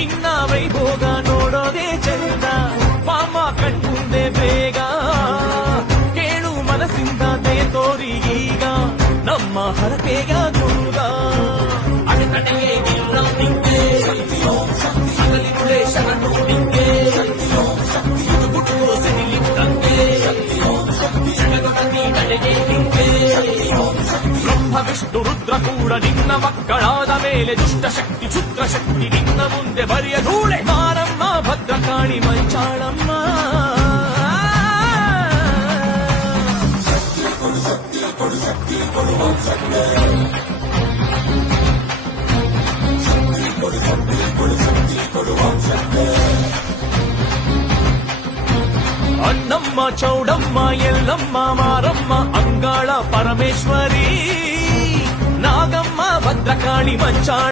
ನಿನ್ನ ವೈಭೋಗ ನೋಡೋದೇ ಚಂದ ಮಾಮ ಕಣ್ಮುಂದೆ ಬೇಗ ಕೇಳು ಮನಸ್ಸಿಂದ ದಯ ತೋರಿ ಈಗ ನಮ್ಮ ಹರಕೆಯ ಗುರುಗ ಅಡೆತಡೆಯೇ ಇಲ್ಲ ನಿಂಗೆ ಸಕಲಿರುಳೆ ಶರಣು ನಿಂಗೆ ಗುಡುಗು ಸಿಡಿಲಿದ್ದಂಗೆ ಜಗದೊಡನೆ ನಡೆಗೆ ನಿಂಗೆ ಬ್ರಹ್ಮ ವಿಷ್ಣು ರುದ್ರ ಕೂಡ ನಿನ್ನ ಮಕ್ಕಳಾದ ಮೇಲೆ ದುಷ್ಟ ಶಕ್ತಿ ಕ್ಷುದ್ರ ಶಕ್ತಿ ನಿನ್ನ ಮುಂದೆ ಬರಿಯ ಧೂಳೆ ಮಾರಮ್ಮ ಭದ್ರಕಾಳಿ ಮಂಚಾಳಮ್ಮ ಅಣ್ಣಮ್ಮ ಚೌಡಮ್ಮ ಎಲ್ಲಮ್ಮ ಮಾರಮ್ಮ ಅಂಗಾಳ ಪರಮೇಶ್ವರಿ ನಾಗಮ್ಮ ಭದ್ರಕಾಳಿ ಮಂಚಾಳ